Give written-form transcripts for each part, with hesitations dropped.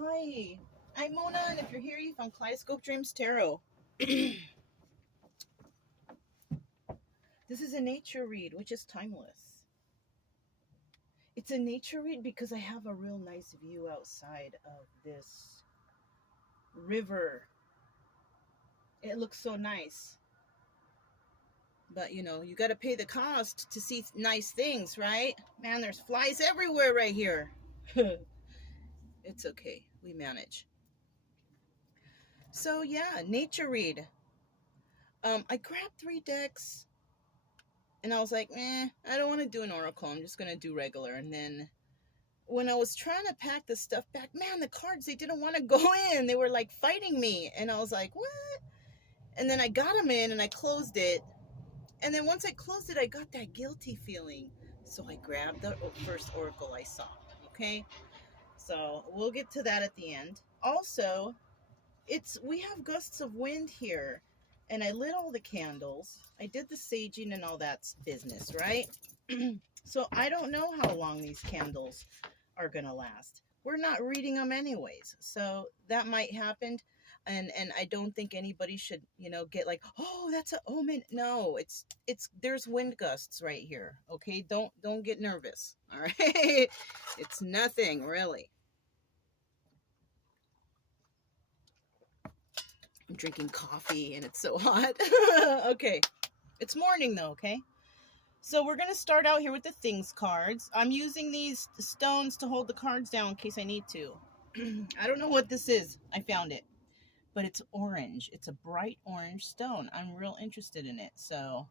Hi, I'm Mona, and if you're here, you found Kaleidoscope Dreams Tarot. This is a nature read, which is timeless. It's a nature read because I have a real nice view outside of this river. It looks so nice. But, you know, you got to pay the cost to see nice things, right? Man, there's flies everywhere right here. It's okay. We manage. So, yeah, nature read. I grabbed 3 decks. And I was like, I don't want to do an oracle. I'm just going to do regular. And then when I was trying to pack the stuff back, man, the cards, they didn't want to go in. They were like fighting me. And I was like, what? And then I got them in and I closed it. And then once I closed it, I got that guilty feeling. So I grabbed the first oracle I saw. Okay. So we'll get to that at the end. Also, we have gusts of wind here. And I lit all the candles. I did the saging and all that business, right? So I don't know how long these candles are going to last. We're not reading them anyways. So that might happen. And I don't think anybody should, get like, oh, that's an omen. No, there's wind gusts right here. Okay. Don't get nervous. All right. It's nothing really. I'm drinking coffee and it's so hot. Okay. It's morning though, okay? So we're going to start out here with the things cards. I'm using these stones to hold the cards down in case I need to. I don't know what this is. I found it. But it's orange. It's a bright orange stone. I'm real interested in it. So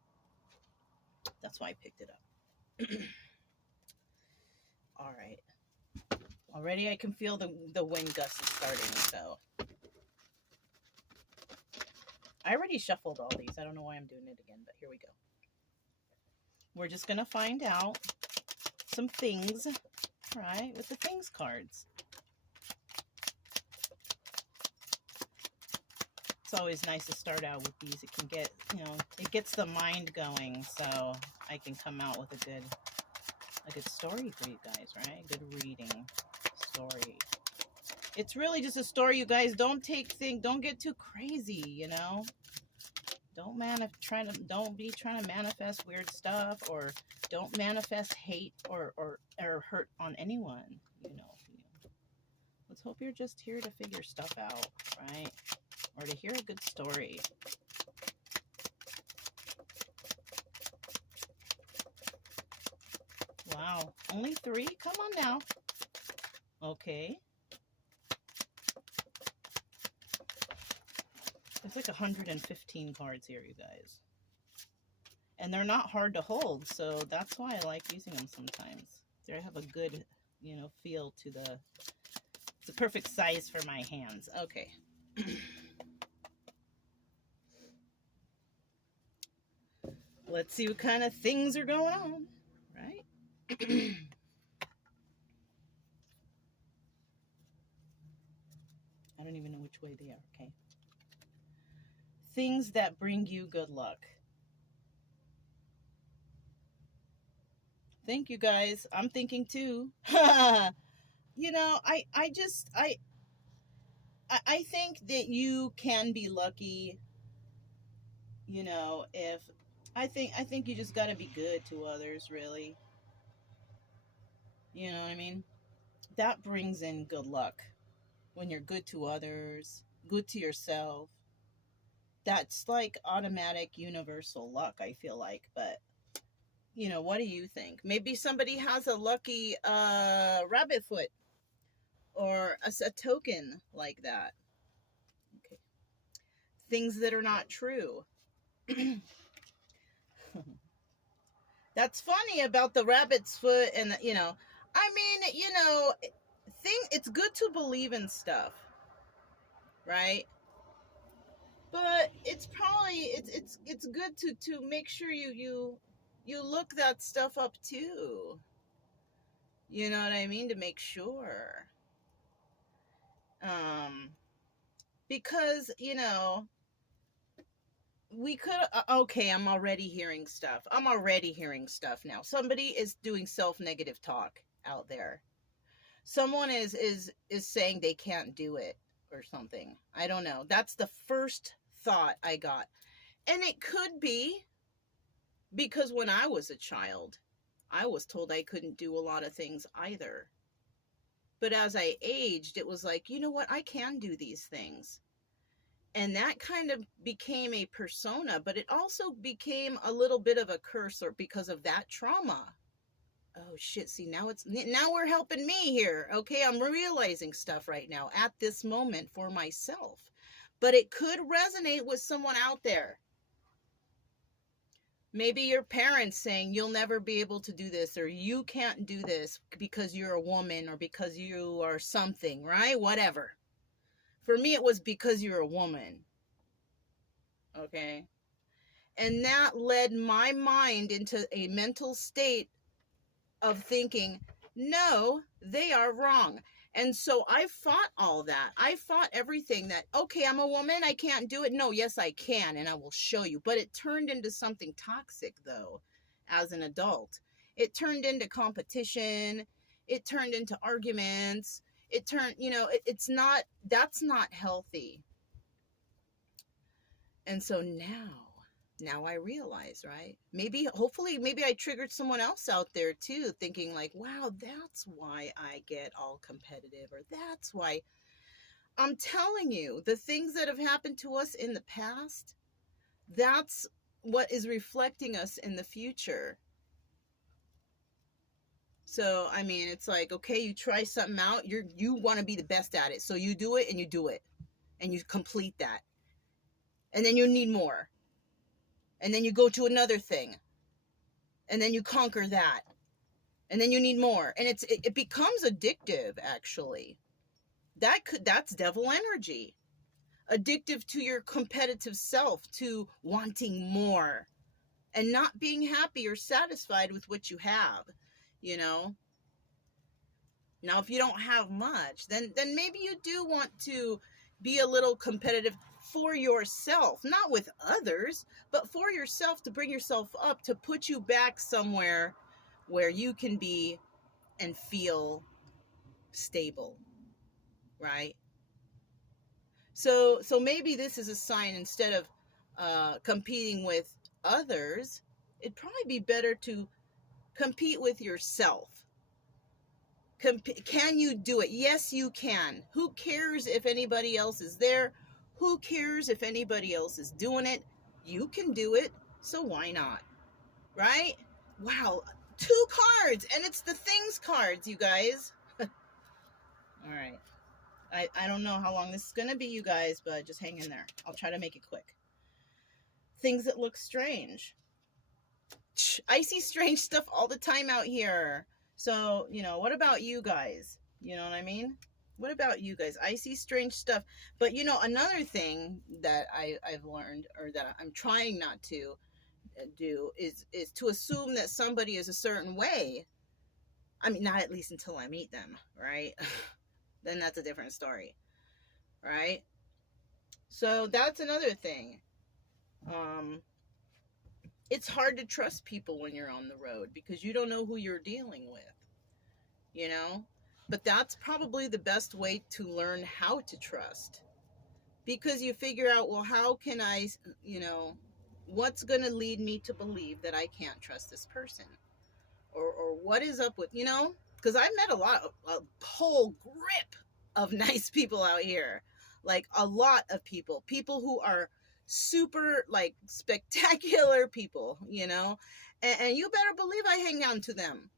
that's why I picked it up. All right. Already I can feel the wind gusts starting, so I already shuffled all these. I don't know why I'm doing it again, but here we go. We're just going to find out some things, right, with the things cards. It's always nice to start out with these. It can get, it gets the mind going, so I can come out with a good story for you guys, right? Good reading story. It's really just a story, you guys. Don't get too crazy, Don't be trying to manifest weird stuff, or don't manifest hate or hurt on anyone, Let's hope you're just here to figure stuff out, right? Or to hear a good story. Wow, only 3? Come on now. Okay. There's like 115 cards here, you guys. And they're not hard to hold, so that's why I like using them sometimes. They have a good, feel to it's a perfect size for my hands. Okay. Let's see what kind of things are going on, right? I don't even know which way they are, okay? Things that bring you good luck. Thank you, guys. I'm thinking too. I think that you can be lucky, if I think you just got to be good to others, really. You know what I mean? That brings in good luck. When you're good to others, good to yourself. That's like automatic universal luck, I feel like. But what do you think? Maybe somebody has a lucky rabbit foot or a token like that. Okay. Things that are not true. That's funny about the rabbit's foot and it's good to believe in stuff, right? But it's probably it's good to make sure you look that stuff up too. You know what I mean? To make sure. Because, we could, okay, I'm already hearing stuff. Now. Somebody is doing self-negative talk out there. someone is saying they can't do it or something. I don't know. That's the first thought I got. And it could be because when I was a child, I was told I couldn't do a lot of things either. But as I aged, it was like, you know what? I can do these things. And that kind of became a persona, but it also became a little bit of a curse, or because of that trauma. Oh shit, see, now we're helping me here. Okay, I'm realizing stuff right now at this moment for myself. But it could resonate with someone out there. Maybe your parents saying you'll never be able to do this, or you can't do this because you're a woman, or because you are something, right? Whatever. For me, it was because you're a woman. Okay. And that led my mind into a mental state of thinking, no, they are wrong. And so I fought all that. I fought everything that, okay, I'm a woman, I can't do it. No, yes, I can, and I will show you. But it turned into something toxic, though, as an adult. It turned into competition. It turned into arguments. It turned, that's not healthy. And so now I realize, right? Hopefully I triggered someone else out there too, thinking like, wow, that's why I get all competitive, or that's why. I'm telling you, the things that have happened to us in the past, that's what is reflecting us in the future. So, I mean, it's like, okay, you try something out, you want to be the best at it. So you do it and you do it and you complete that. And then you need more. And then you go to another thing. And then you conquer that. And then you need more. And it becomes addictive, actually. That's devil energy. Addictive to your competitive self, to wanting more and not being happy or satisfied with what you have, Now, if you don't have much, then maybe you do want to be a little competitive for yourself, not with others, but for yourself, to bring yourself up, to put you back somewhere where you can be and feel stable, right? So maybe this is a sign, instead of competing with others, it'd probably be better to compete with yourself. Can you do it? Yes, you can. Who cares if anybody else is there? Who cares if anybody else is doing it? You can do it, so why not? Right? Wow, 2 cards, and it's the things cards, you guys. All right. I don't know how long this is going to be, you guys, but just hang in there. I'll try to make it quick. Things that look strange. I see strange stuff all the time out here. So, what about you guys? You know what I mean? What about you guys? I see strange stuff. But, another thing that I've learned, or that I'm trying not to do, is to assume that somebody is a certain way. I mean, not at least until I meet them, right? Then that's a different story, right? So that's another thing. It's hard to trust people when you're on the road, because you don't know who you're dealing with, But that's probably the best way to learn how to trust, because you figure out, well, how can I, what's going to lead me to believe that I can't trust this person, or what is up with, because I've met a whole grip of nice people out here, like a lot of people who are super, like, spectacular people, and you better believe I hang on to them.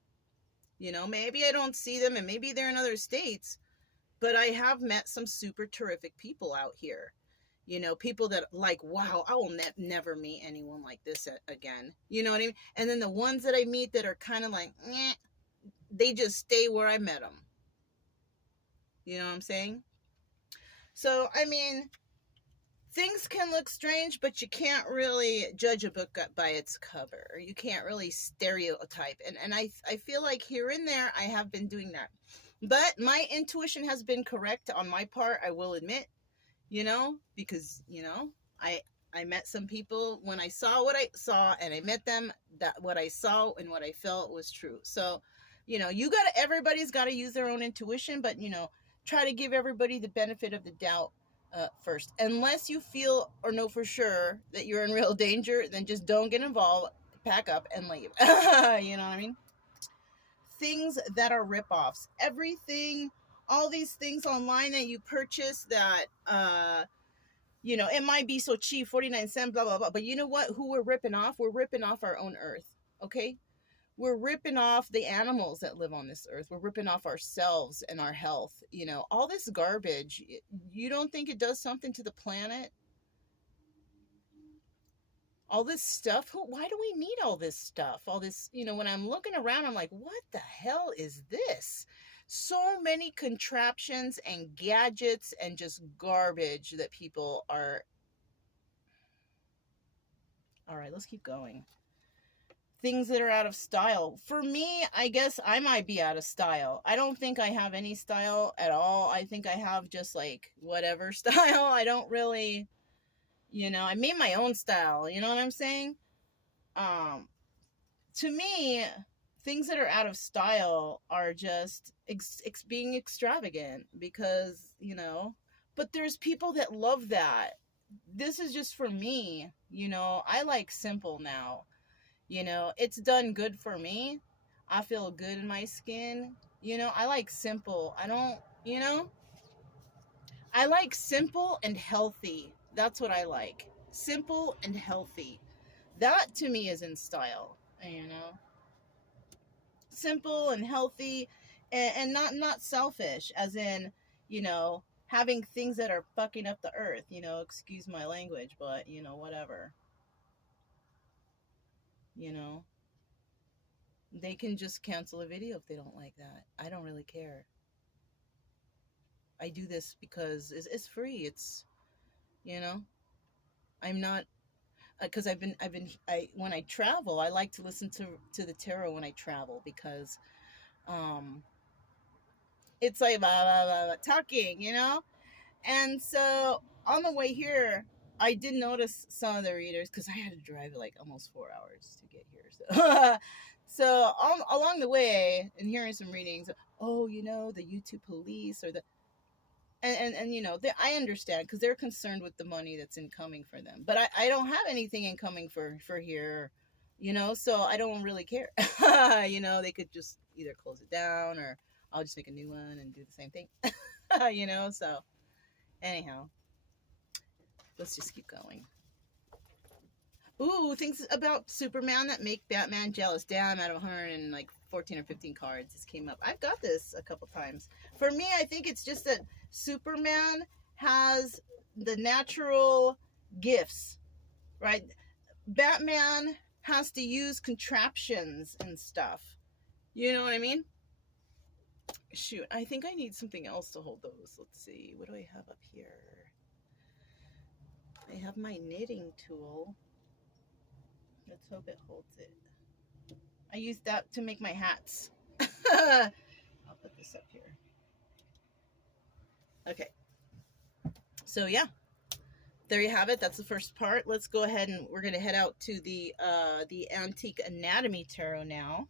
Maybe I don't see them, and maybe they're in other states, but I have met some super terrific people out here. People that, like, wow, I will never meet anyone like this again. You know what I mean? And then the ones that I meet that are kind of like, they just stay where I met them. You know what I'm saying? So, I mean, things can look strange, but you can't really judge a book by its cover. You can't really stereotype. And I feel like here and there I have been doing that. But my intuition has been correct on my part, I will admit, because, I met some people when I saw what I saw, and I met them, that what I saw and what I felt was true. So, everybody's got to use their own intuition, but, try to give everybody the benefit of the doubt first. Unless you feel or know for sure that you're in real danger, then just don't get involved, pack up, and leave. You know what I mean? Things that are ripoffs. Everything, all these things online that you purchase that, it might be so cheap, 49 cents, blah, blah, blah. But you know what? Who we're ripping off? We're ripping off our own earth, okay? We're ripping off the animals that live on this earth. We're ripping off ourselves and our health. All this garbage. You don't think it does something to the planet? All this stuff. Why do we need all this stuff? All this, when I'm looking around, I'm like, what the hell is this? So many contraptions and gadgets and just garbage that people are. All right, let's keep going. Things that are out of style. For me, I guess I might be out of style. I don't think I have any style at all. I think I have just like whatever style. I don't really, I made my own style. You know what I'm saying? To me, things that are out of style are just being extravagant because, but there's people that love that. This is just for me. I like simple now. It's done good for me. I feel good in my skin. I like simple. I like simple and healthy. That's what I like. Simple and healthy. That to me is in style, Simple and healthy and not selfish, as in, having things that are fucking up the earth, excuse my language, but, whatever. They can just cancel a video if they don't like that. I don't really care. I do this because it's free. It's, I'm not, because when I travel, I like to listen to the tarot when I travel because, it's like blah, blah, blah, blah, talking, And so on the way here, I did notice some of the readers because I had to drive like almost 4 hours to get here. So, so along the way, and hearing some readings, the YouTube police or the, and I understand because they're concerned with the money that's incoming for them. But I don't have anything incoming for here, so I don't really care. They could just either close it down or I'll just make a new one and do the same thing. So anyhow, let's just keep going. Ooh, things about Superman that make Batman jealous. Damn, out of 114 or 15 cards, this came up. I've got this a couple times. For me, I think it's just that Superman has the natural gifts, right? Batman has to use contraptions and stuff. You know what I mean? Shoot, I think I need something else to hold those. Let's see. What do I have up here? I have my knitting tool. Let's hope it holds it. I use that to make my hats. I'll put this up here. Okay. So yeah, there you have it. That's the first part. Let's go ahead and we're going to head out to the Antique Anatomy Tarot now.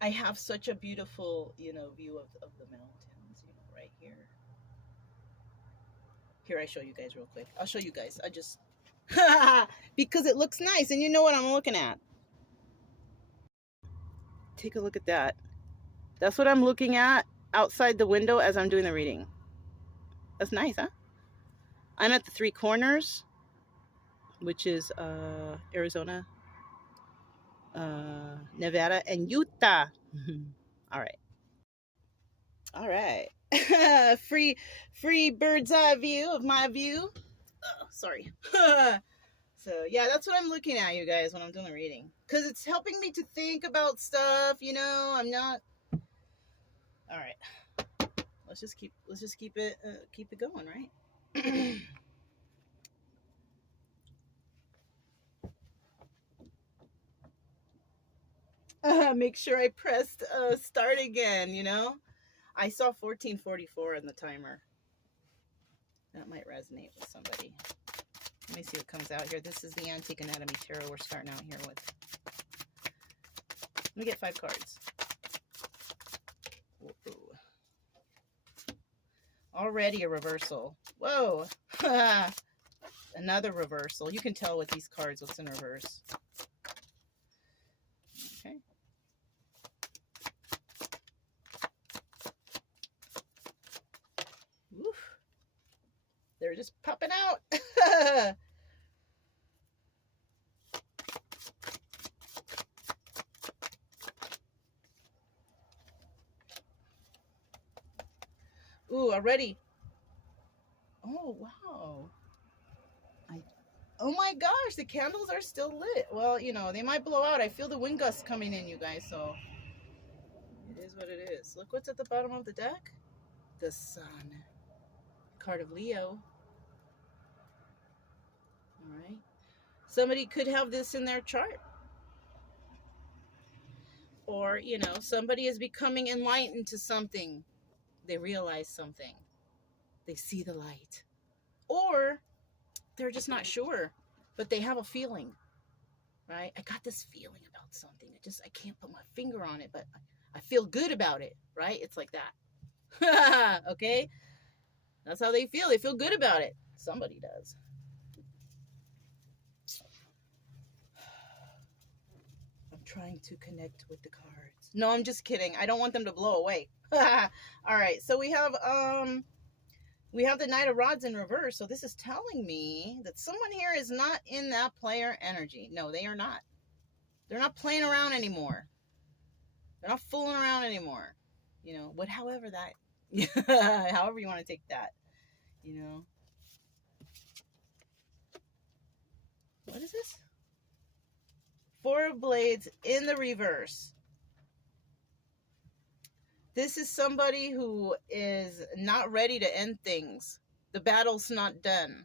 I have such a beautiful, view of the mountains, right here. Here, I show you guys real quick. I'll show you guys. I just, because it looks nice, and you know what I'm looking at. Take a look at that. That's what I'm looking at outside the window as I'm doing the reading. That's nice, huh? I'm at the Three Corners, which is Arizona, Nevada, and Utah. All right. All right. free bird's eye view of my view. Oh, sorry. So yeah, that's what I'm looking at, you guys, when I'm doing the reading, because it's helping me to think about stuff. I'm not. All right. Let's just keep it going, right? Make sure I pressed start again. I saw 1444 on the timer. That might resonate with somebody. Let me see what comes out here. This is the Antique Anatomy Tarot we're starting out here with. Let me get 5 cards. Ooh. Already a reversal. Whoa. Another reversal. You can tell with these cards what's in reverse. Okay. Oof. They're just popping out. Ooh, already. Oh, wow. Oh my gosh, the candles are still lit. Well, you know, they might blow out. I feel the wind gusts coming in, you guys, so it is what it is. Look what's at the bottom of the deck. The Sun. Card of Leo. All right. Somebody could have this in their chart. Or, you know, somebody is becoming enlightened to something. They realize something. They see the light. Or they're just not sure, but they have a feeling, right? I got this feeling about something. I can't put my finger on it, but I feel good about it, right? It's like that. Okay? That's how they feel. They feel good about it. Somebody does. I'm trying to connect with the cards. No, I'm just kidding. I don't want them to blow away. All right. So we have the Knight of Rods in reverse. So this is telling me that someone here is not in that player energy. No, they are not. They're not playing around anymore. They're not fooling around anymore. You know, however you want to take that, you know. What is this? 4 of Blades in the reverse. This is somebody who is not ready to end things. The battle's not done.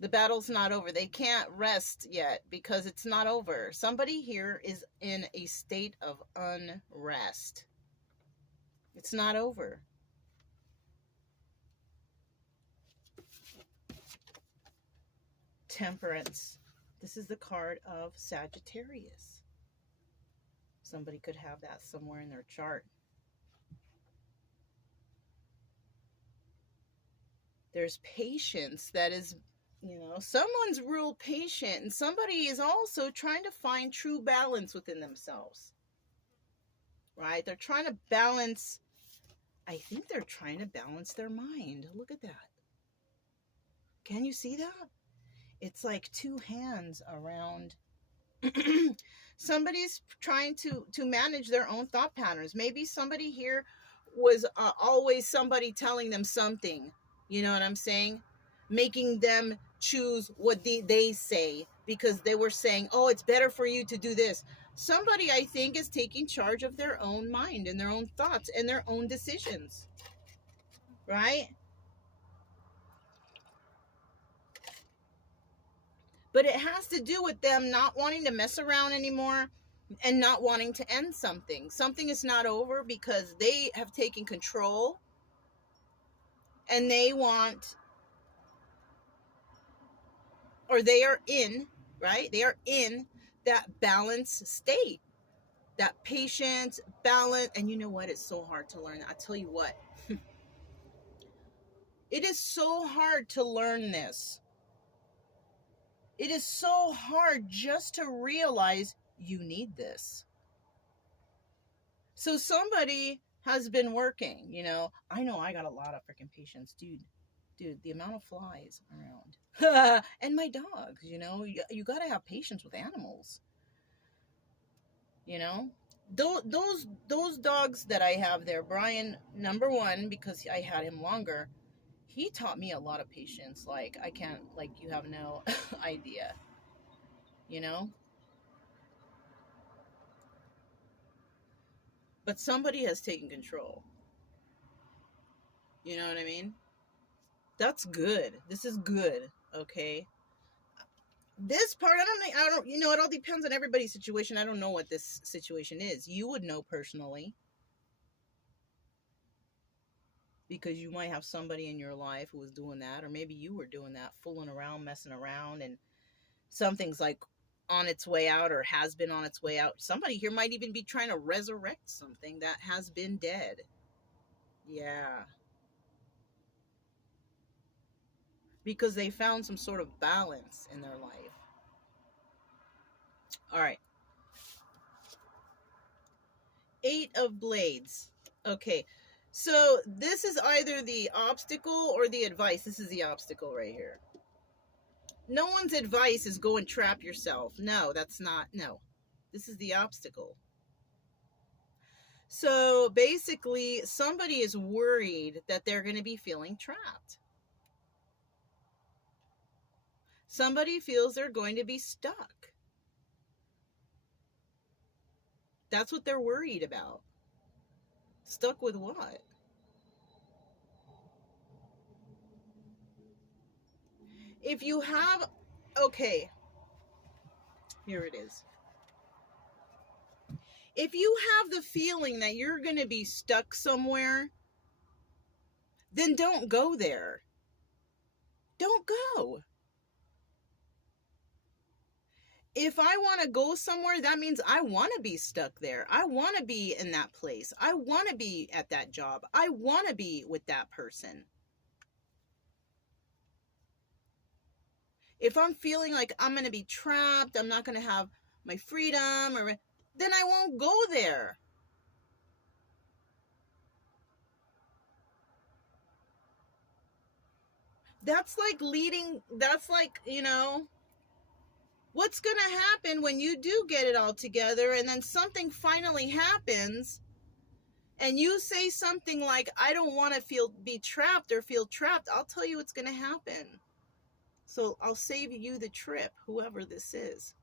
The battle's not over. They can't rest yet because it's not over. Somebody here is in a state of unrest. It's not over. Temperance. This is the card of Sagittarius. Somebody could have that somewhere in their chart. There's patience that is, you know, someone's real patient, and somebody is also trying to find true balance within themselves. Right? They're trying to balance, I think they're trying to balance their mind. Look at that. Can you see that? It's like 2 hands around. Somebody's trying to manage their own thought patterns. Maybe somebody here was always somebody telling them something. You know what I'm saying? Making them choose what they say because they were saying, oh, it's better for you to do this. Somebody, I think, is taking charge of their own mind and their own thoughts and their own decisions. Right? But it has to do with them not wanting to mess around anymore and not wanting to end something. Something is not over because they have taken control and they want, or they are in, right? They are in that balanced state, that patience, balance. And you know what? It's so hard to learn. I'll tell you what. It is so hard to learn this. It is so hard just to realize you need this. So somebody has been working, you know. I know I got a lot of freaking patience, dude, the amount of flies around. And my dogs, you know, you got to have patience with animals. You know, those dogs that I have there, Brian, number 1, because I had him longer, he taught me a lot of patience. Like, I can't, like, you have no idea, you know? But somebody has taken control. You know what I mean? That's good. This is good, okay? This part, I don't, you know, it all depends on everybody's situation. I don't know what this situation is. You would know personally. because you might have somebody in your life who was doing that, or maybe you were doing that, fooling around, messing around, and something's like on its way out or has been on its way out. Somebody here might even be trying to resurrect something that has been dead. Yeah. Because they found some sort of balance in their life. All right. 8 of Blades. Okay. So this is either the obstacle or the advice. This is the obstacle right here. No one's advice is go and trap yourself. No, that's not. No. This is the obstacle. So basically, somebody is worried that they're going to be feeling trapped. Somebody feels they're going to be stuck. That's what they're worried about. Stuck with what? If you have, okay, here it is. If you have the feeling that you're going to be stuck somewhere, then don't go there. Don't go. If I want to go somewhere, that means I want to be stuck there. I want to be in that place. I want to be at that job. I want to be with that person. If I'm feeling like I'm going to be trapped, I'm not going to have my freedom, or then I won't go there. That's like leading, that's like, you know, what's going to happen when you do get it all together and then something finally happens and you say something like, I don't want to be trapped or feel trapped. I'll tell you what's going to happen. So I'll save you the trip, whoever this is.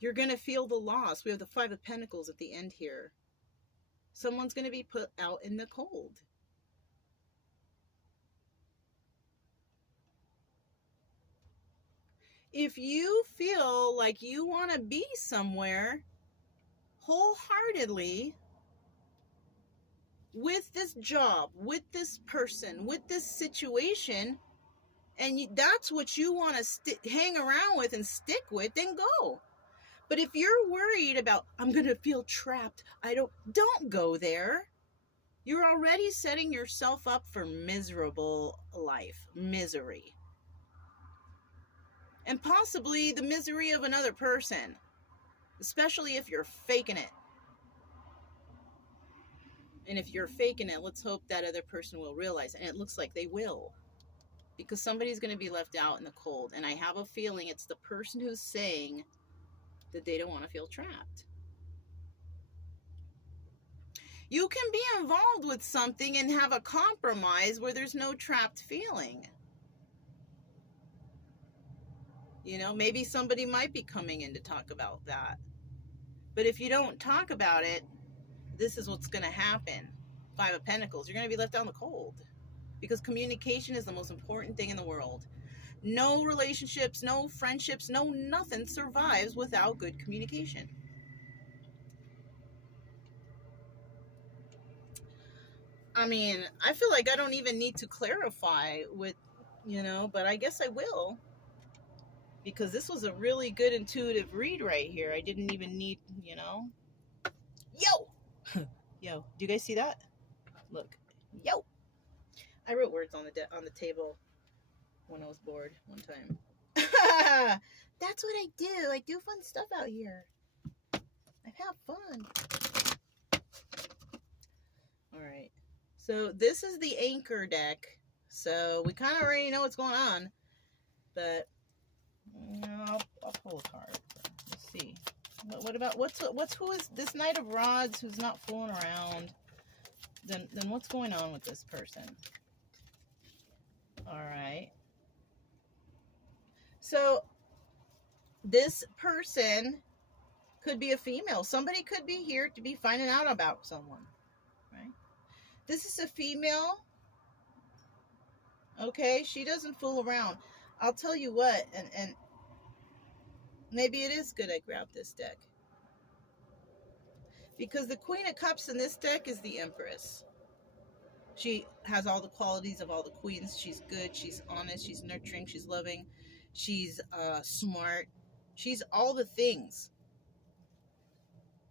You're going to feel the loss. We have the 5 of Pentacles at the end here. Someone's going to be put out in the cold. If you feel like you want to be somewhere wholeheartedly with this job, with this person, with this situation, and that's what you want to hang around with and stick with, then go. But if you're worried about, I'm going to feel trapped, don't go there. You're already setting yourself up for miserable life, misery. And possibly the misery of another person, especially if you're faking it. And if you're faking it, let's hope that other person will realize it. And it looks like they will. Because somebody's going to be left out in the cold. And I have a feeling it's the person who's saying that they don't want to feel trapped. You can be involved with something and have a compromise where there's no trapped feeling. You know, maybe somebody might be coming in to talk about that. But if you don't talk about it, this is what's going to happen. 5 of Pentacles, you're going to be left out in the cold. Because communication is the most important thing in the world. No relationships, no friendships, no nothing survives without good communication. I mean, I feel like I don't even need to clarify with, you know, but I guess I will. Because this was a really good intuitive read right here. I didn't even need, you know. Yo! Yo, do you guys see that? Look. Yo! I wrote words on the table when I was bored one time. That's what I do. I do fun stuff out here. I have fun. All right. So this is the anchor deck. So we kind of already know what's going on. But I'll pull a card. Let's see. What about who is this Knight of Rods who's not fooling around? Then what's going on with this person? All right. So this person could be a female. Somebody could be here to be finding out about someone, right? This is a female. Okay, she doesn't fool around. I'll tell you what, and maybe it is good I grabbed this deck. Because the Queen of Cups in this deck is the Empress. She has all the qualities of all the queens. She's good, she's honest, she's nurturing, she's loving, she's smart. She's all the things.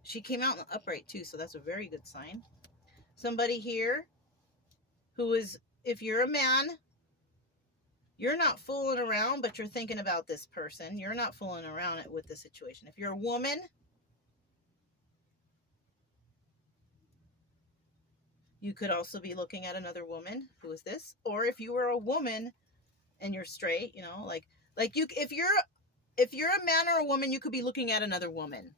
She came out in the upright too, so that's a very good sign. Somebody here who is, if you're a man, you're not fooling around, but you're thinking about this person. You're not fooling around with the situation. If you're a woman, you could also be looking at another woman. Who is this? Or if you were a woman and you're straight, you know, like you, if you're a man or a woman, you could be looking at another woman.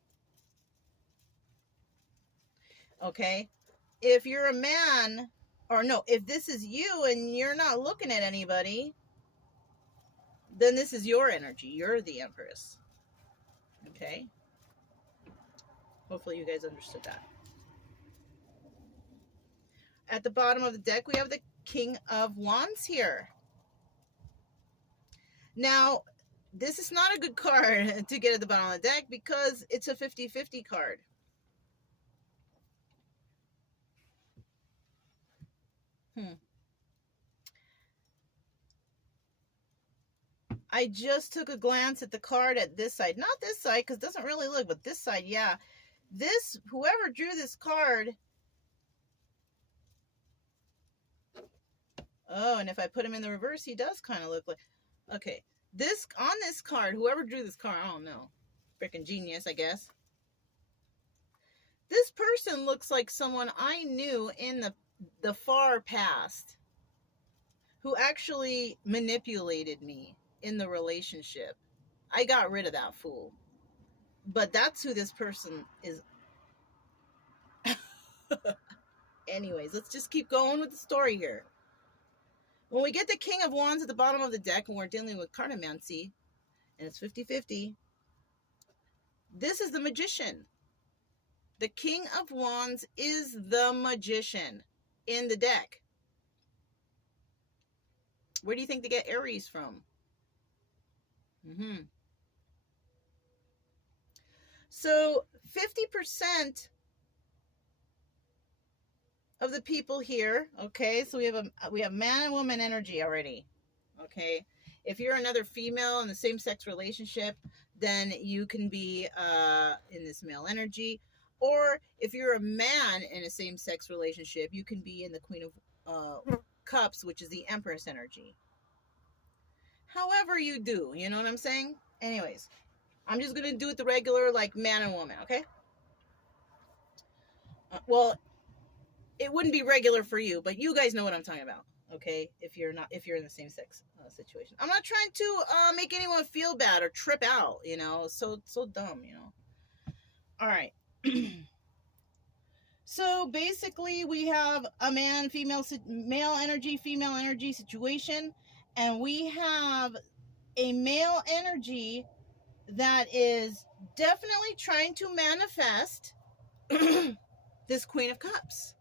Okay? If you're a man, or no, if this is you and you're not looking at anybody, then this is your energy. You're the Empress. Okay? Hopefully you guys understood that. At the bottom of the deck, we have the King of Wands here. Now, this is not a good card to get at the bottom of the deck because it's a 50-50 card. I just took a glance at the card at this side. Not this side, because it doesn't really look, but this side, yeah. This, whoever drew this card... Oh, and if I put him in the reverse, he does kind of look like... Okay, this, on this card, whoever drew this card, I don't know. Freaking genius, I guess. This person looks like someone I knew in the far past who actually manipulated me in the relationship. I got rid of that fool. But that's who this person is. Anyways, let's just keep going with the story here. When we get the King of Wands at the bottom of the deck and we're dealing with cartomancy, and it's 50-50, this is the Magician. The King of Wands is the Magician in the deck. Where do you think they get Aries from? So 50% of the people here, okay, so we have man and woman energy already, okay. If you're another female in the same-sex relationship, then you can be in this male energy. Or if you're a man in a same-sex relationship, you can be in the Queen of Cups, which is the Empress energy. However you do, you know what I'm saying? Anyways, I'm just going to do it the regular, like man and woman, okay? Well, it wouldn't be regular for you, but you guys know what I'm talking about, okay? If you're in the same sex situation. I'm not trying to make anyone feel bad or trip out, you know? So dumb, you know? All right. So basically we have a male energy, female energy situation, and we have a male energy that is definitely trying to manifest this Queen of Cups,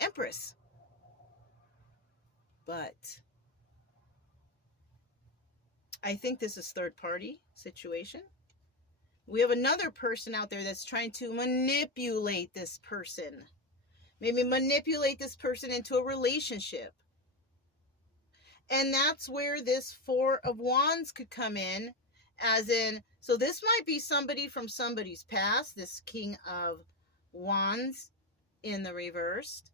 Empress. But I think this is third party situation. We have another person out there that's trying to manipulate this person. Maybe manipulate this person into a relationship. And that's where this Four of Wands could come in. As in, so this might be somebody from somebody's past, this King of Wands in the reversed.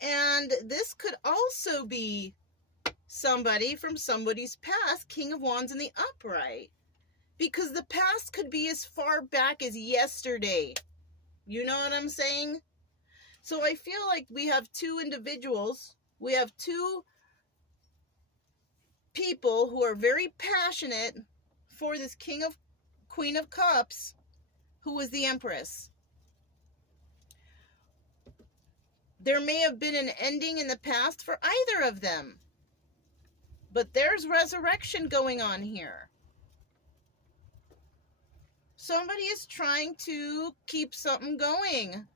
And this could also be somebody from somebody's past, King of Wands in the upright. Because the past could be as far back as yesterday. You know what I'm saying? So I feel like we have two individuals. We have two people who are very passionate for this Queen of Cups, who is the Empress. There may have been an ending in the past for either of them. But there's resurrection going on here. Somebody is trying to keep something going.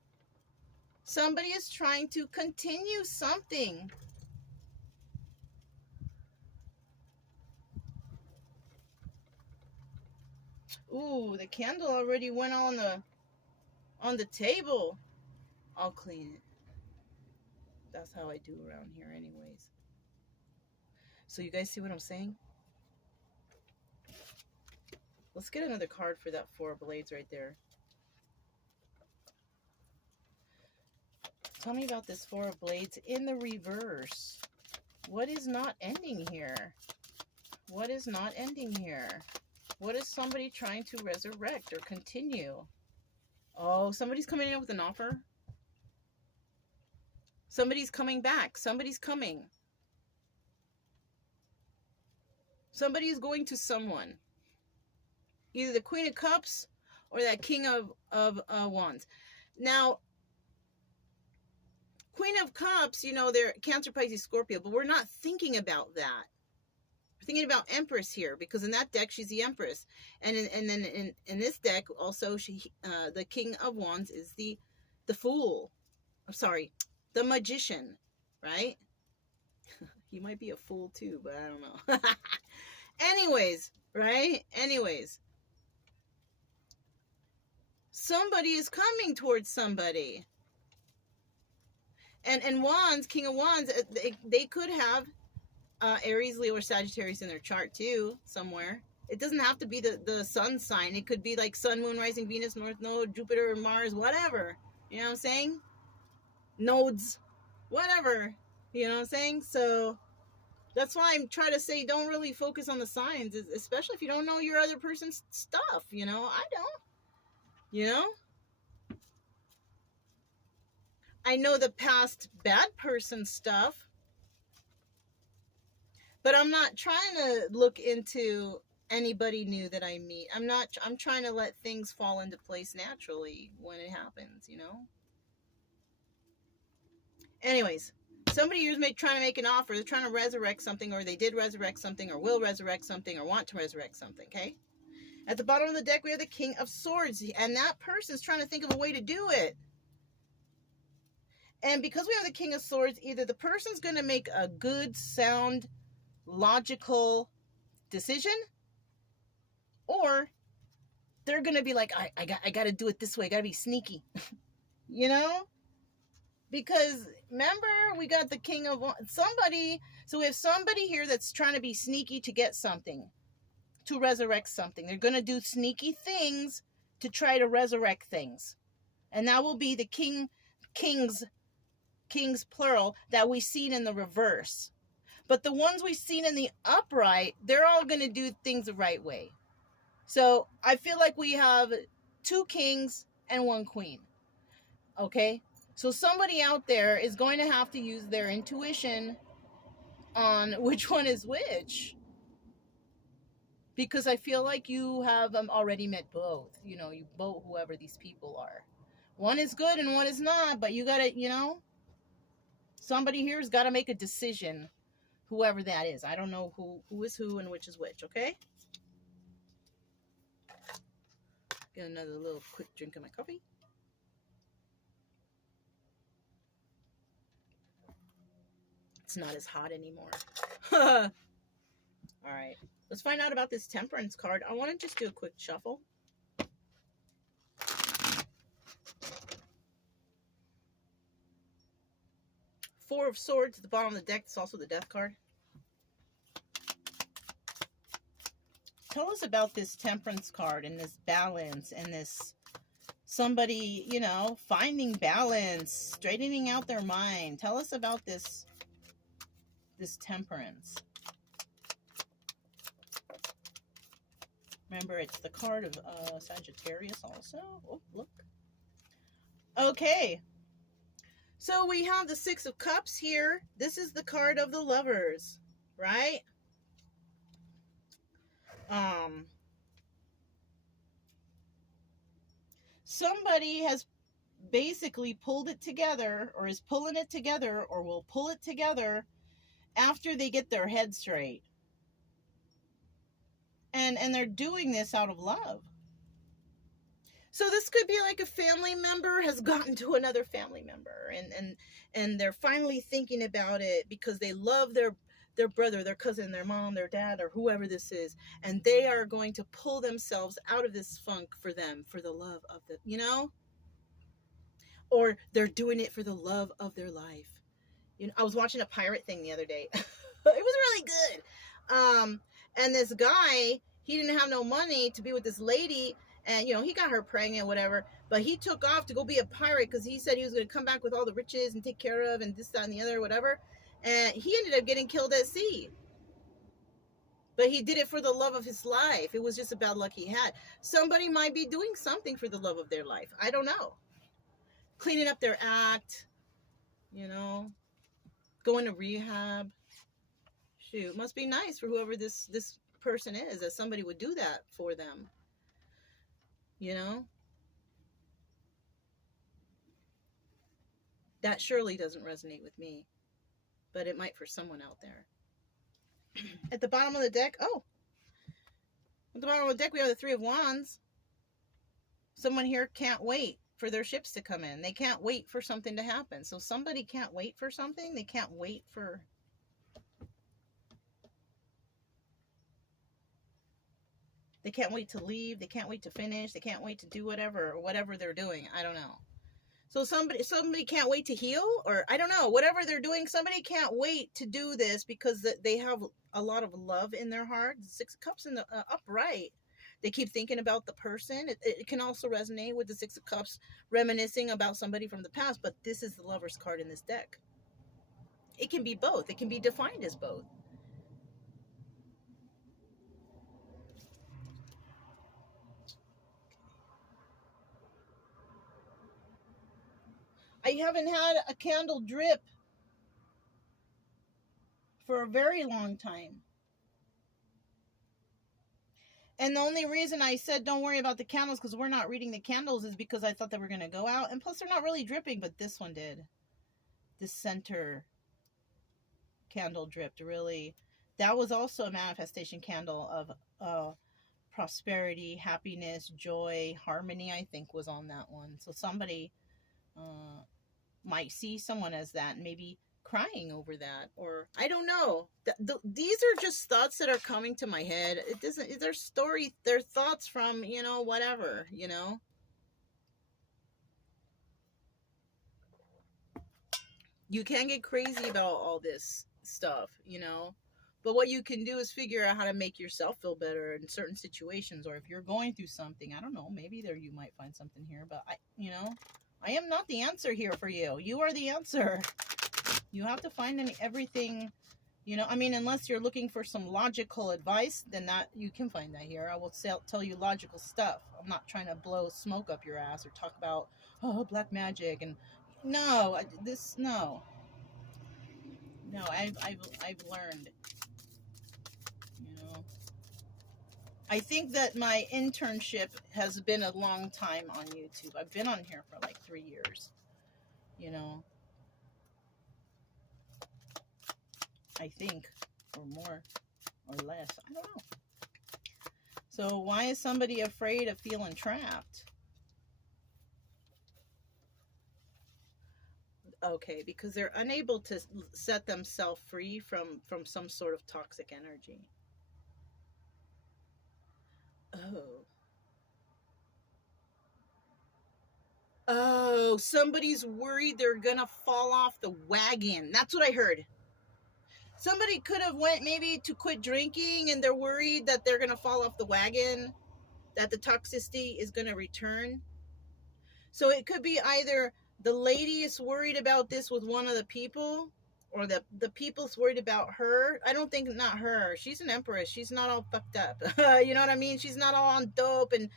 Somebody is trying to continue something. Ooh, the candle already went on the table. I'll clean it. That's how I do around here anyways. So you guys see what I'm saying? Let's get another card for that Four of Blades right there. Tell me about this Four of Blades in the reverse. What is not ending here? What is not ending here? What is somebody trying to resurrect or continue? Oh, somebody's coming in with an offer. Somebody's coming back. Somebody's coming. Somebody is going to someone. Either the Queen of Cups or that King of Wands. Now, Queen of Cups, you know, they're Cancer, Pisces, Scorpio, but we're not thinking about that. We're thinking about Empress here, because in that deck, she's the Empress. And then in this deck, also, the King of Wands is the Fool. I'm sorry, the Magician, right? He might be a fool too, but I don't know. Anyways, right? Anyways. Somebody is coming towards somebody. And Wands, King of Wands, they could have Aries, Leo, or Sagittarius in their chart too, somewhere. It doesn't have to be the sun sign. It could be like Sun, Moon, Rising, Venus, North Node, Jupiter, Mars, whatever. You know what I'm saying? Nodes, whatever. You know what I'm saying? So that's why I'm trying to say don't really focus on the signs, especially if you don't know your other person's stuff. You know, I don't. You know? I know the past bad person stuff, but I'm not trying to look into anybody new that I meet. I'm trying to let things fall into place naturally when it happens, you know? Anyways, somebody here's trying to make an offer. They're trying to resurrect something, or they did resurrect something, or will resurrect something, or want to resurrect something, okay? At the bottom of the deck, we have the King of Swords, and that person's trying to think of a way to do it. And because we have the King of Swords, either the person's going to make a good, sound, logical decision, or they're going to be like, I got to do it this way. I got to be sneaky, you know? Because remember, we got the King of somebody. So we have somebody here that's trying to be sneaky to get something, to resurrect something. They're going to do sneaky things to try to resurrect things. And that will be the kings plural that we've seen in the reverse. But the ones we've seen in the upright, they're all going to do things the right way. So I feel like we have 2 kings and 1 queen. Okay? So somebody out there is going to have to use their intuition on which one is which. Because I feel like you have already met both. You know, you both, whoever these people are. One is good and one is not, but you got to, you know, somebody here's got to make a decision, whoever that is. I don't know who is who and which is which, okay? Get another little quick drink of my coffee. It's not as hot anymore. All right. Let's find out about this Temperance card. I want to just do a quick shuffle. Four of Swords at the bottom of the deck. It's also the Death card. Tell us about this Temperance card and this balance and this somebody, you know, finding balance, straightening out their mind. Tell us about this Temperance. Remember, it's the card of Sagittarius also. Oh, look. Okay. So we have the Six of Cups here. This is the card of the Lovers, right? Somebody has basically pulled it together, or is pulling it together, or will pull it together after they get their head straight. And they're doing this out of love. So this could be like a family member has gotten to another family member, and they're finally thinking about it because they love their their brother, their cousin, their mom, their dad, or whoever this is, and they are going to pull themselves out of this funk for them, for the love of the, or they're doing it for the love of their life. I was watching a pirate thing the other day. It was really good. And this guy, he didn't have no money to be with this lady, and he got her pregnant, whatever. But he took off to go be a pirate because he said he was going to come back with all the riches and take care of and this, that, and the other, whatever. And he ended up getting killed at sea. But he did it for the love of his life. It was just a bad luck he had. Somebody might be doing something for the love of their life. I don't know. Cleaning up their act, going to rehab. Shoot, must be nice for whoever this person is, that somebody would do that for them. That surely doesn't resonate with me, but it might for someone out there. At the bottom of the deck, at the bottom of the deck we have the Three of Wands. Someone here can't wait for their ships to come in. They can't wait for something to happen. So somebody can't wait for something. They can't wait for... They can't wait to leave. They can't wait to finish. They can't wait to do whatever they're doing. I don't know. So somebody can't wait to heal, or I don't know, whatever they're doing, somebody can't wait to do this because they have a lot of love in their heart. The Six of Cups in the upright. They keep thinking about the person. It can also resonate with the Six of Cups, reminiscing about somebody from the past, but this is the Lover's card in this deck. It can be both. It can be defined as both. I haven't had a candle drip for a very long time. And the only reason I said don't worry about the candles because we're not reading the candles is because I thought they were going to go out. And plus they're not really dripping, but this one did. This center candle dripped, really. That was also a manifestation candle of prosperity, happiness, joy, harmony, I think was on that one. So somebody might see someone as that and maybe crying over that, or I don't know. These are just thoughts that are coming to my head. It doesn't, they're thoughts from, whatever, You can get crazy about all this stuff, but what you can do is figure out how to make yourself feel better in certain situations, or if you're going through something, I don't know, maybe there you might find something here, but I am not the answer here for you. You are the answer. You have to find everything, unless you're looking for some logical advice, then that you can find that here. I will tell you logical stuff. I'm not trying to blow smoke up your ass or talk about, black magic and no, I've learned, I think that my internship has been a long time on YouTube. I've been on here for like 3 years, I think, or more or less. I don't know. So why is somebody afraid of feeling trapped? Okay, because they're unable to set themselves free from some sort of toxic energy. Oh, somebody's worried they're gonna fall off the wagon. That's what I heard. Somebody could have went maybe to quit drinking and they're worried that they're gonna fall off the wagon, that the toxicity is gonna return. So it could be either the lady is worried about this with one of the people, or the people's worried about her. I don't think, not her. She's an empress. She's not all fucked up. You know what I mean? She's not all on dope and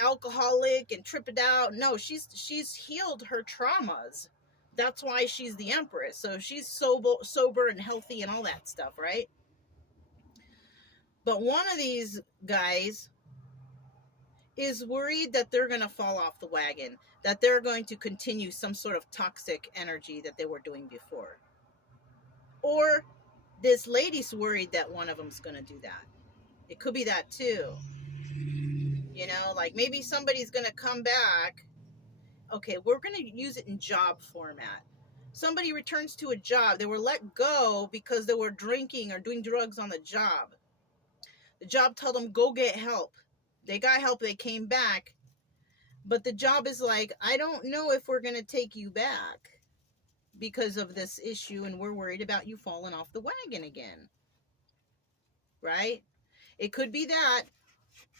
alcoholic and tripping out. No, she's healed her traumas. That's why she's the empress. So she's sober and healthy and all that stuff, right? But one of these guys is worried that they're going to fall off the wagon, that they're going to continue some sort of toxic energy that they were doing before. Or this lady's worried that one of them's going to do that. It could be that too. Like maybe somebody's going to come back. Okay, we're going to use it in job format. somebody returns to a job. They were let go because they were drinking or doing drugs on the job. The job told them, go get help. They got help. They came back. But the job is like, I don't know if we're going to take you back because of this issue, and we're worried about you falling off the wagon again. Right? It could be that.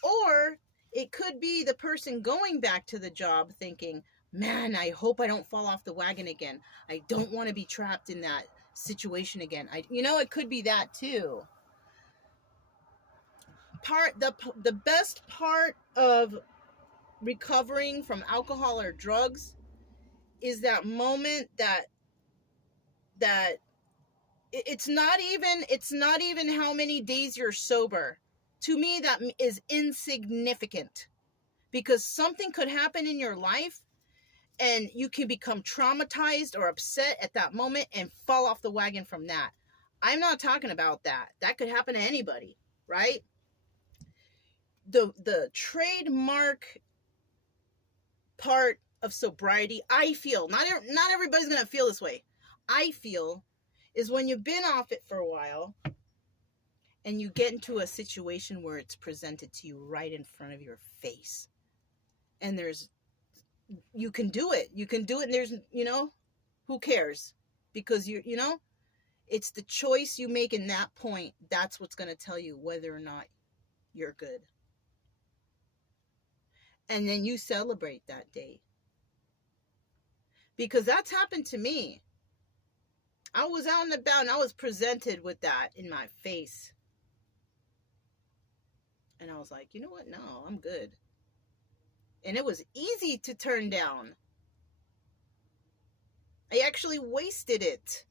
Or it could be the person going back to the job thinking, man, I hope I don't fall off the wagon again. I don't want to be trapped in that situation again. It could be that too. The best part of recovering from alcohol or drugs is that moment that it's not even how many days you're sober. To me, that is insignificant, because something could happen in your life and you can become traumatized or upset at that moment and fall off the wagon from that. I'm not talking about that. That could happen to anybody, right? The trademark part of sobriety, I feel, not everybody's going to feel this way, I feel, is when you've been off it for a while and you get into a situation where it's presented to you right in front of your face. And you can do it. And there's, who cares? Because it's the choice you make in that point. That's what's going to tell you whether or not you're good. And then you celebrate that day. Because that's happened to me. I was out and about and I was presented with that in my face. And I was like, you know what? No, I'm good. And it was easy to turn down. I actually wasted it.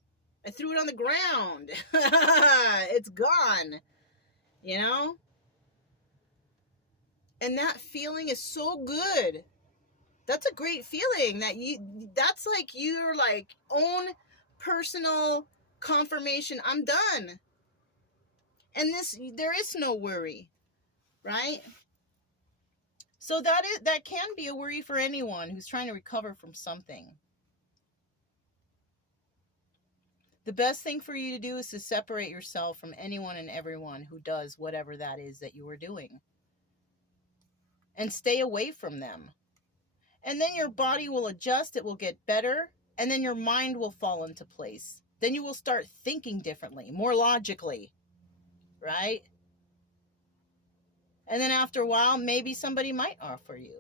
I threw it on the ground. It's gone. And that feeling is so good. That's a great feeling that's like your own personal confirmation. I'm done. And there is no worry, right? So that can be a worry for anyone who's trying to recover from something. The best thing for you to do is to separate yourself from anyone and everyone who does whatever that is that you are doing. And stay away from them. And then your body will adjust, it will get better, and then your mind will fall into place. Then you will start thinking differently, more logically, right? And then after a while, maybe somebody might offer you.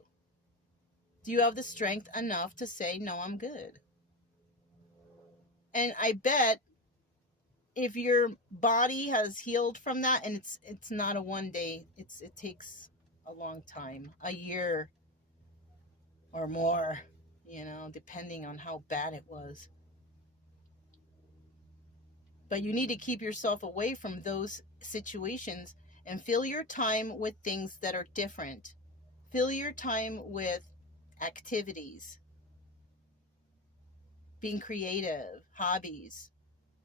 Do you have the strength enough to say, no, I'm good? And I bet if your body has healed from that, and it's not a one day, it takes a long time, a year or more, depending on how bad it was. But you need to keep yourself away from those situations and fill your time with things that are different. Fill your time with activities, being creative, hobbies,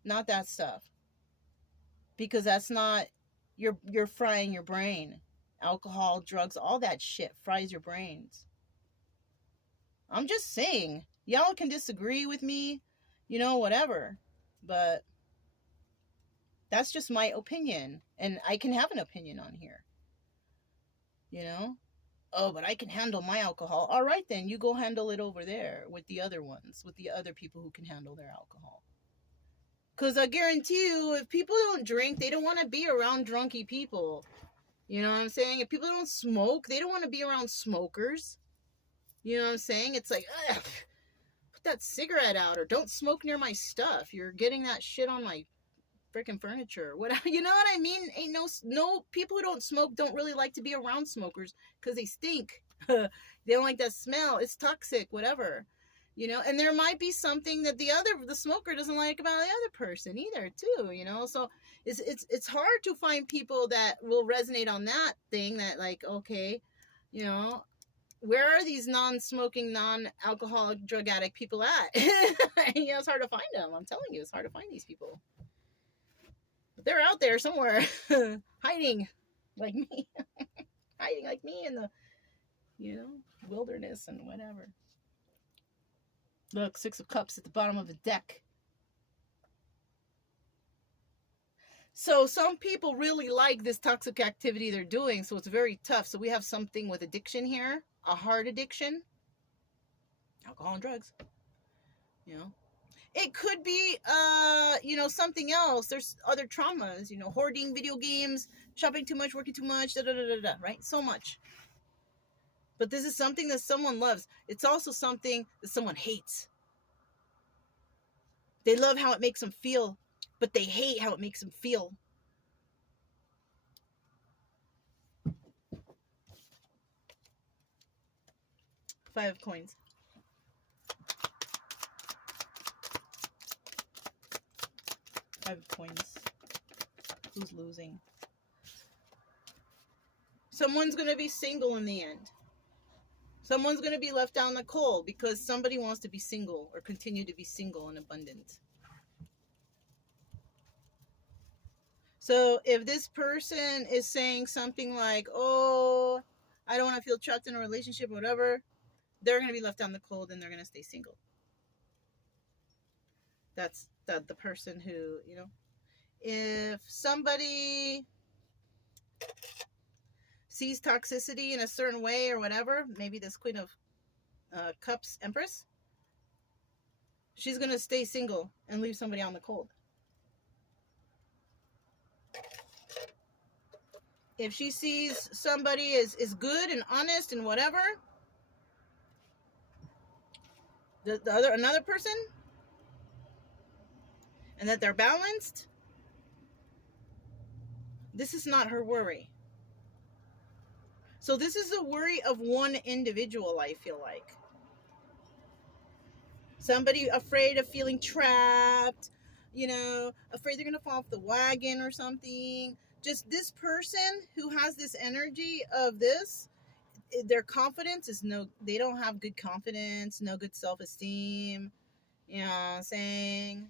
not that stuff. Because that's not, you're frying your brain. Alcohol, drugs, all that shit fries your brains. I'm just saying, y'all can disagree with me, whatever. But that's just my opinion. And I can have an opinion on here. Oh, but I can handle my alcohol. All right, then you go handle it over there with the other ones, with the other people who can handle their alcohol. Because I guarantee you, if people don't drink, they don't want to be around drunky people. You know what I'm saying? If people don't smoke, they don't want to be around smokers. You know what I'm saying? It's like, ugh, put that cigarette out, or don't smoke near my stuff. You're getting that shit on my freaking furniture. Whatever. You know what I mean? Ain't no people who don't smoke don't really like to be around smokers because they stink. They don't like that smell. It's toxic, whatever. And there might be something that the smoker doesn't like about the other person either, too, so it's hard to find people that will resonate on that thing, that okay, where are these non-smoking, non-alcoholic, drug addict people at? It's hard to find them. I'm telling you, it's hard to find these people. But they're out there somewhere, hiding like me, in the, wilderness and whatever. Look, 6 of Cups at the bottom of the deck. So some people really like this toxic activity they're doing, so it's very tough. So we have something with addiction here, a hard addiction, alcohol and drugs. You know, it could be, you know, something else. There's other traumas, you know, hoarding, video games, shopping too much, working too much, da da da da da. Right, so much. But this is something that someone loves. It's also something that someone hates. They love how it makes them feel, but they hate how it makes them feel. Five of Coins. Five of Coins. Who's losing? Someone's going to be single in the end. Someone's going to be left out in the cold because somebody wants to be single or continue to be single and abundant. So if this person is saying something like, oh, I don't want to feel trapped in a relationship or whatever, they're going to be left out in the cold and they're going to stay single. That's the person who, you know, if somebody sees toxicity in a certain way or whatever, maybe this Queen of Cups Empress, she's going to stay single and leave somebody out in the cold. If she sees somebody is good and honest and whatever, another person, and that they're balanced, this is not her worry. So this is the worry of one individual, I feel like. Somebody afraid of feeling trapped, you know, afraid they're going to fall off the wagon or something. Just this person who has this energy of this, their confidence is no, they don't have good confidence, no good self-esteem, you know what I'm saying?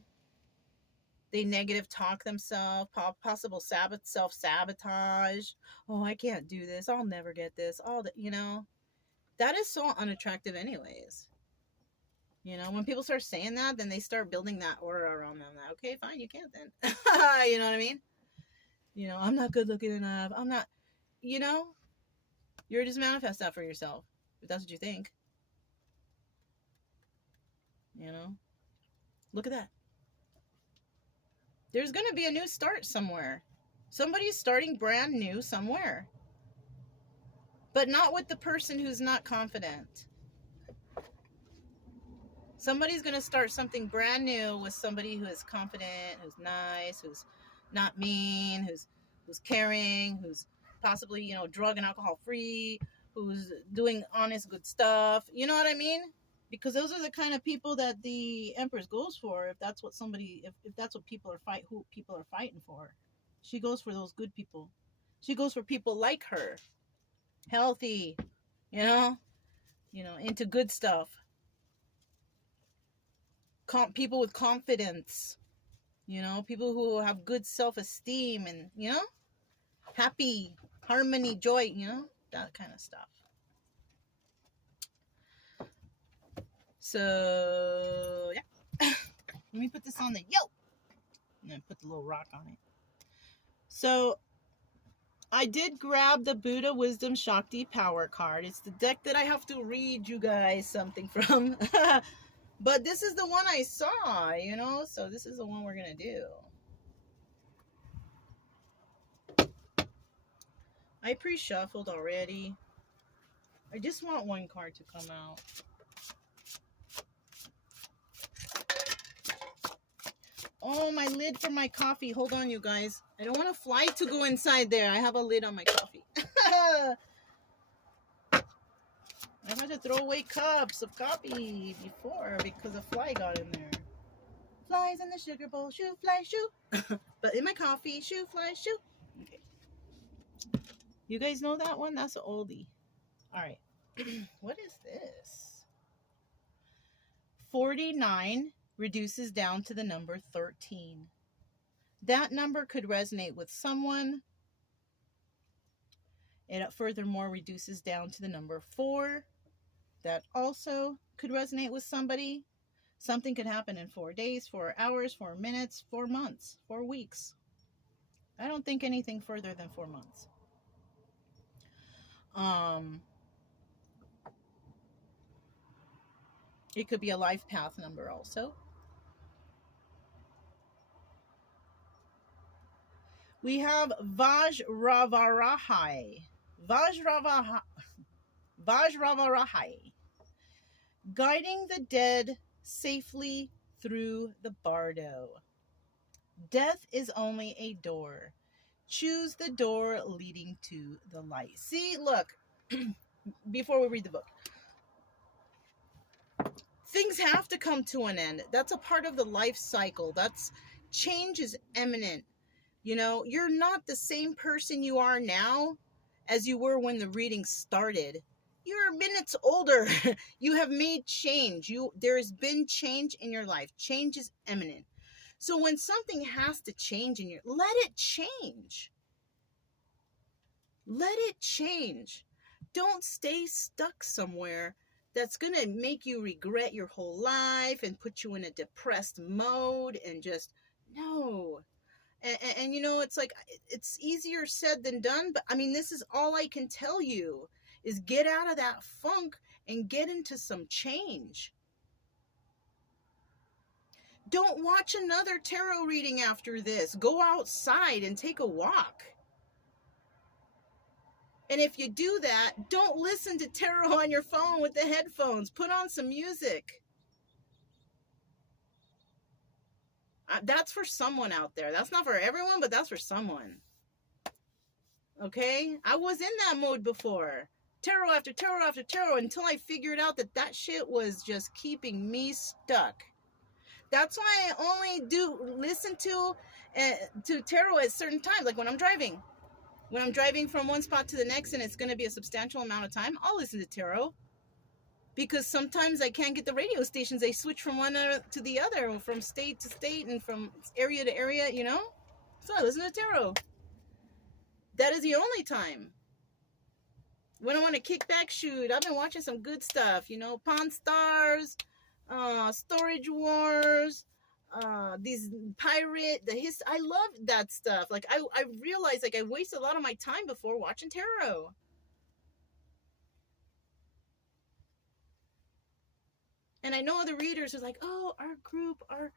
They negative talk themselves, possible self-sabotage. Oh, I can't do this. I'll never get this. All that, you know, that is so unattractive anyways. You know, when people start saying that, then they start building that aura around them. Like, okay, fine, you can't then. You know what I mean? You know, I'm not good looking enough. I'm not, you know, you're just manifest that for yourself. If that's what you think. You know? Look at that. There's going to be a new start somewhere. Somebody's starting brand new somewhere. But not with the person who's not confident. Somebody's going to start something brand new with somebody who is confident, who's nice, who's not mean, who's caring, who's possibly, you know, drug and alcohol free, who's doing honest, good stuff. You know what I mean? Because those are the kind of people that the Empress goes for. If that's what somebody, if that's what people are who people are fighting for, she goes for those good people. She goes for people like her, healthy, you know, into good stuff. People with confidence, you know, people who have good self-esteem and, you know, happy, harmony, joy, you know, that kind of stuff. So, yeah. Let me put this on the yoke. And then put the little rock on it. So, I did grab the Buddha Wisdom Shakti Power card. It's the deck that I have to read you guys something from. But this is the one I saw, you know? So, this is the one we're going to do. I pre-shuffled already. I just want one card to come out. Oh, my lid for my coffee. Hold on, you guys. I don't want a fly to go inside there. I have a lid on my coffee. I've had to throw away cups of coffee before because a fly got in there. Flies in the sugar bowl. Shoo, fly, shoo. But in my coffee, shoo, fly, shoo. Okay. You guys know that one? That's an oldie. All right. What is this? 49 reduces down to the number 13. That number could resonate with someone. It furthermore reduces down to the number 4. That also could resonate with somebody. Something could happen in 4 days, 4 hours, 4 minutes, 4 months, 4 weeks. I don't think anything further than 4 months. It could be a life path number also. We have Vajravarahai. Vajravarahai. Guiding the dead safely through the bardo. Death is only a door. Choose the door leading to the light. See, look, before we read the book. Things have to come to an end. That's a part of the life cycle. Change is imminent. You know, you're not the same person you are now as you were when the reading started. You're minutes older. You have made change. There has been change in your life. Change is imminent. So when something has to change let it change. Let it change. Don't stay stuck somewhere that's going to make you regret your whole life and put you in a depressed mode and just, no. And you know, it's like, it's easier said than done, but I mean, this is all I can tell you is get out of that funk and get into some change. Don't watch another tarot reading after this. Go outside and take a walk. And if you do that, don't listen to tarot on your phone with the headphones. Put on some music. That's for someone out there. That's not for everyone, but that's for someone. Okay? I was in that mode before. Tarot after tarot after tarot until I figured out that shit was just keeping me stuck. That's why I only listen to tarot at certain times, like when I'm driving. When I'm driving from one spot to the next and it's going to be a substantial amount of time, I'll listen to tarot. Because sometimes I can't get the radio stations. They switch from one to the other, from state to state and from area to area, you know? So I listen to tarot. That is the only time. When I want to kick back, shoot, I've been watching some good stuff, you know? Pawn Stars, Storage Wars, these pirate, I love that stuff. Like, I realized, like, I wasted a lot of my time before watching tarot. And I know other readers are like, oh, our group, our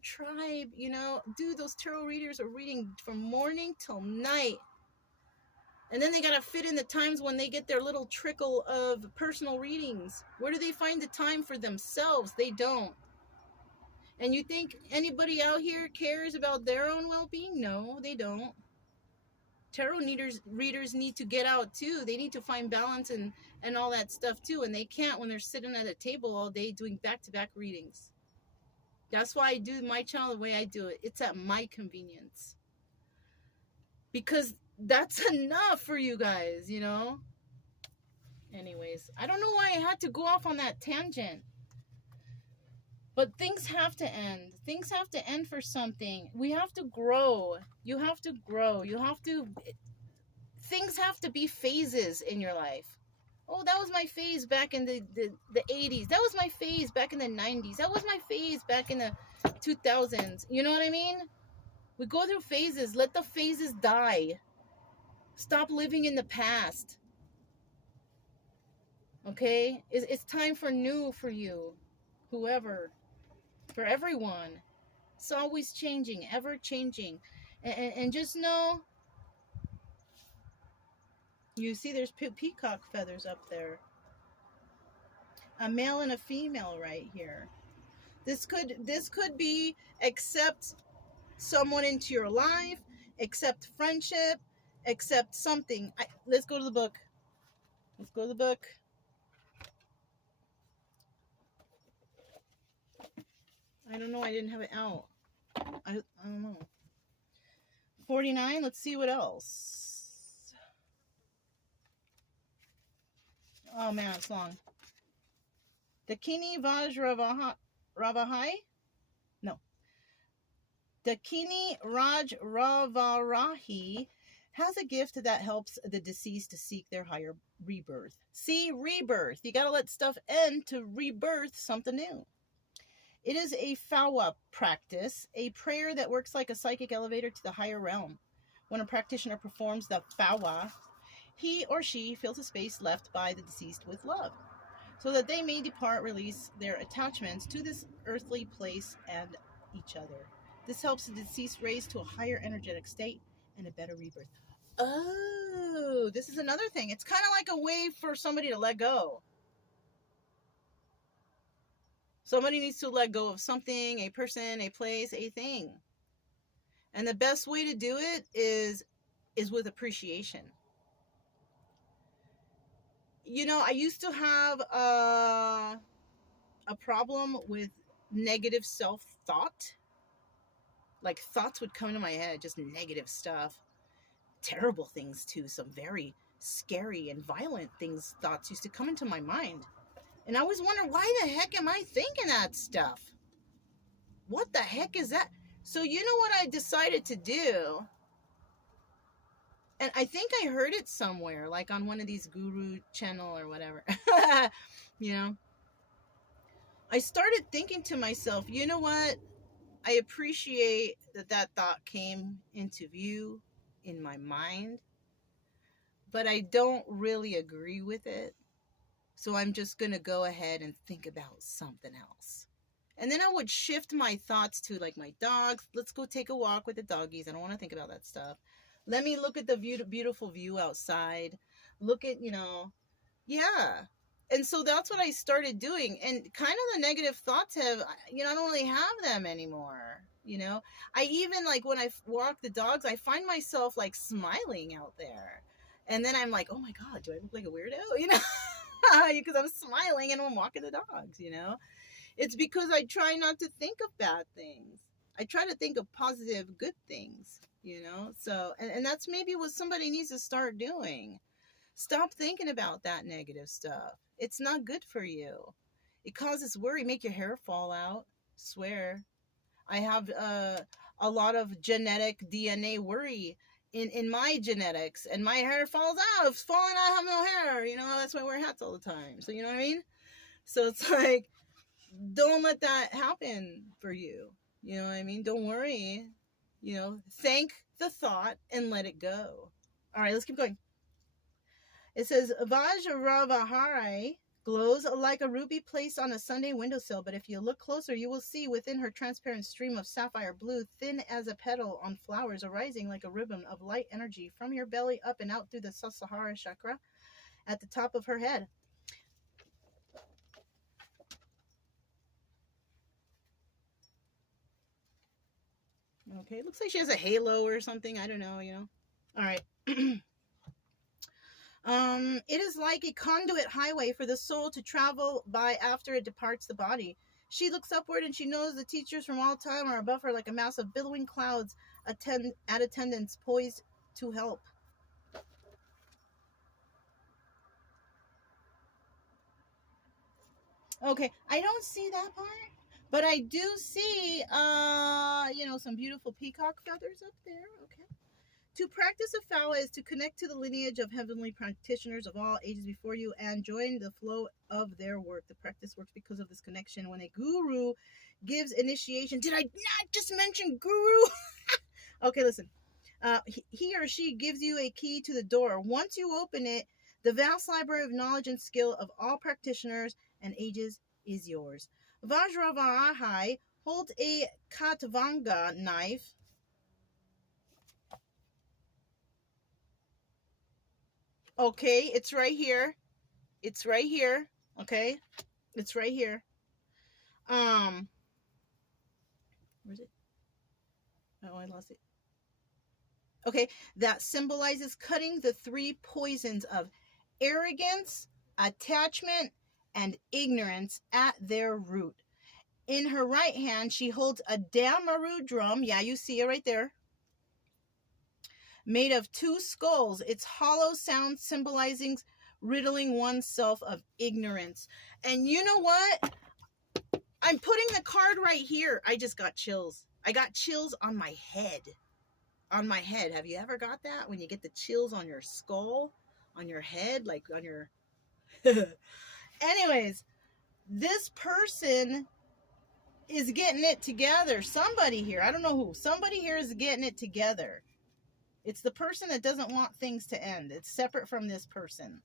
tribe, you know, dude, those tarot readers are reading from morning till night. And then they got to fit in the times when they get their little trickle of personal readings. Where do they find the time for themselves? They don't. And you think anybody out here cares about their own well-being? No, they don't. Tarot readers need to get out too. They need to find balance and all that stuff too. And they can't when they're sitting at a table all day doing back-to-back readings. That's why I do my channel the way I do it. It's at my convenience. Because that's enough for you guys, you know? Anyways, I don't know why I had to go off on that tangent. But things have to end. Things have to end for something. We have to grow. You have to grow. Things have to be phases in your life. Oh, that was my phase back in the 80s. That was my phase back in the 90s. That was my phase back in the 2000s. You know what I mean? We go through phases. Let the phases die. Stop living in the past. Okay? It's time for new for you. Whoever. For everyone. It's always changing. Ever changing. And just know, you see there's peacock feathers up there. A male and a female right here. This could be accept someone into your life, accept friendship, accept something. Let's go to the book. Let's go to the book. I don't know. I didn't have it out. I don't know. 49. Let's see what else. Oh man, it's long. Dakini Vajravahai? No. Dakini Rajravarahi has a gift that helps the deceased to seek their higher rebirth. See, rebirth. You gotta let stuff end to rebirth something new. It is a fawa practice, a prayer that works like a psychic elevator to the higher realm. When a practitioner performs the fawa, he or she fills a space left by the deceased with love, so that they may depart, release their attachments to this earthly place and each other. This helps the deceased raise to a higher energetic state and a better rebirth. Oh, this is another thing. It's kind of like a way for somebody to let go. Somebody needs to let go of something, a person, a place, a thing. And the best way to do it is with appreciation. You know, I used to have a problem with negative self-thought. Like, thoughts would come into my head, just negative stuff. Terrible things, too. Some very scary and violent things, thoughts used to come into my mind. And I always wonder, why the heck am I thinking that stuff? What the heck is that? So you know what I decided to do? And I think I heard it somewhere, like on one of these guru channel or whatever. You know? I started thinking to myself, you know what? I appreciate that thought came into view in my mind, but I don't really agree with it. So I'm just going to go ahead and think about something else. And then I would shift my thoughts to, like, my dogs. Let's go take a walk with the doggies. I don't want to think about that stuff. Let me look at the beautiful view outside. Look at, yeah. And so that's what I started doing. And kind of the negative thoughts have, I don't really have them anymore. I even, like, when I walk the dogs, I find myself, like, smiling out there. And then I'm like, oh my God, do I look like a weirdo? Because I'm smiling and I'm walking the dogs, It's because I try not to think of bad things. I try to think of positive, good things, So, and that's maybe what somebody needs to start doing. Stop thinking about that negative stuff. It's not good for you. It causes worry. Make your hair fall out. Swear. I have a lot of genetic DNA worry in my genetics, and my hair falls out. It's falling out. I have no hair. That's why I wear hats all the time. So, you know what I mean? So it's like, don't let that happen for you. You know what I mean? Don't worry. Thank the thought and let it go. All right, let's keep going. It says, Vajravahari glows like a ruby placed on a Sunday windowsill, but if you look closer, you will see within her transparent stream of sapphire blue, thin as a petal on flowers, arising like a ribbon of light energy from your belly up and out through the Sahasrara chakra at the top of her head. Okay, looks like she has a halo or something. I don't know, All right. It is like a conduit highway for the soul to travel by after it departs the body. She looks upward and she knows the teachers from all time are above her like a mass of billowing clouds at attendance, poised to help. Okay, I don't see that part, but I do see, some beautiful peacock feathers up there. Okay. To practice a fawa is to connect to the lineage of heavenly practitioners of all ages before you and join the flow of their work. The practice works because of this connection. When a guru gives initiation, did I not just mention guru? Okay, listen. He or she gives you a key to the door. Once you open it, the vast library of knowledge and skill of all practitioners and ages is yours. Vajravahari holds a katvanga knife. Okay, it's right here. It's right here. Okay, it's right here. Where's it? Oh, I lost it. Okay, that symbolizes cutting the three poisons of arrogance, attachment, and ignorance at their root. In her right hand, she holds a damaru drum. Yeah, you see it right there. Made of two skulls. Its hollow sound symbolizing riddling oneself of ignorance. And you know what? I'm putting the card right here. I just got chills. I got chills on my head. On my head. Have you ever got that? When you get the chills on your skull? On your head? Like on your... Anyways, this person is getting it together. Somebody here, I don't know who, somebody here is getting it together. It's the person that doesn't want things to end. It's separate from this person.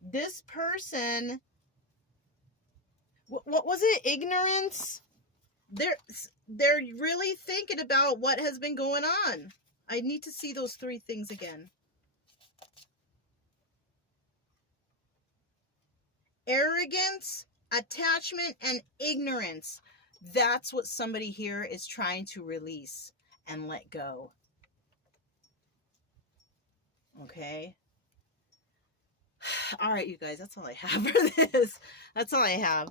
This person, what was it? Ignorance? They're really thinking about what has been going on. I need to see those three things again. Arrogance, attachment, and ignorance. That's what somebody here is trying to release and let go. Okay. All right, you guys, that's all I have for this. That's all I have.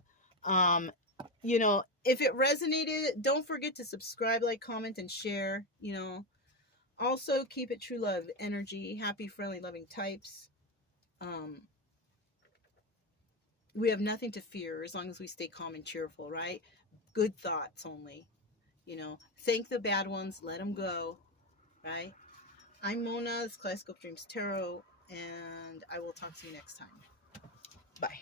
You know, if it resonated, don't forget to subscribe, like, comment, and share. You know, also keep it true love energy, happy, friendly, loving types. We have nothing to fear as long as we stay calm and cheerful, right? Good thoughts only. You know, thank the bad ones, let them go, right? I'm Mona, this is Kaleidoscope Dreams Tarot, and I will talk to you next time. Bye.